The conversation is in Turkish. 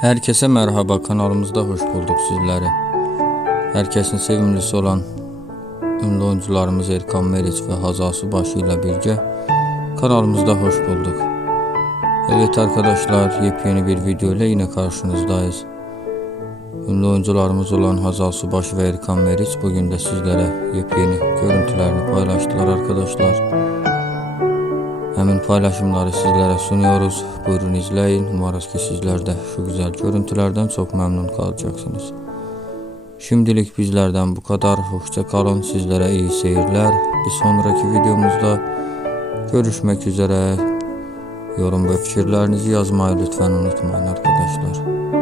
Herkese merhaba kanalımızda hoş bulduk sizleri. Herkesin sevimlisi olan ünlü oyuncularımız Erkan Meriç ve Hazal Subaşı ile birlikte kanalımızda hoş bulduk. Evet arkadaşlar yepyeni bir video ile yine karşınızdayız. Ünlü oyuncularımız olan Hazal Subaşı ve Erkan Meriç bugün de sizlere yepyeni görüntülerini paylaştılar arkadaşlar. Paylaşımları sizlere sunuyoruz. Buyurun izleyin. Umarız ki sizler de şu güzel görüntülerden çok memnun kalacaksınız. Şimdilik bizlerden bu kadar. Hoşça kalın. Sizlere iyi seyirler. Bir sonraki videomuzda görüşmek üzere. Yorum ve fikirlerinizi yazmayı lütfen unutmayın arkadaşlar.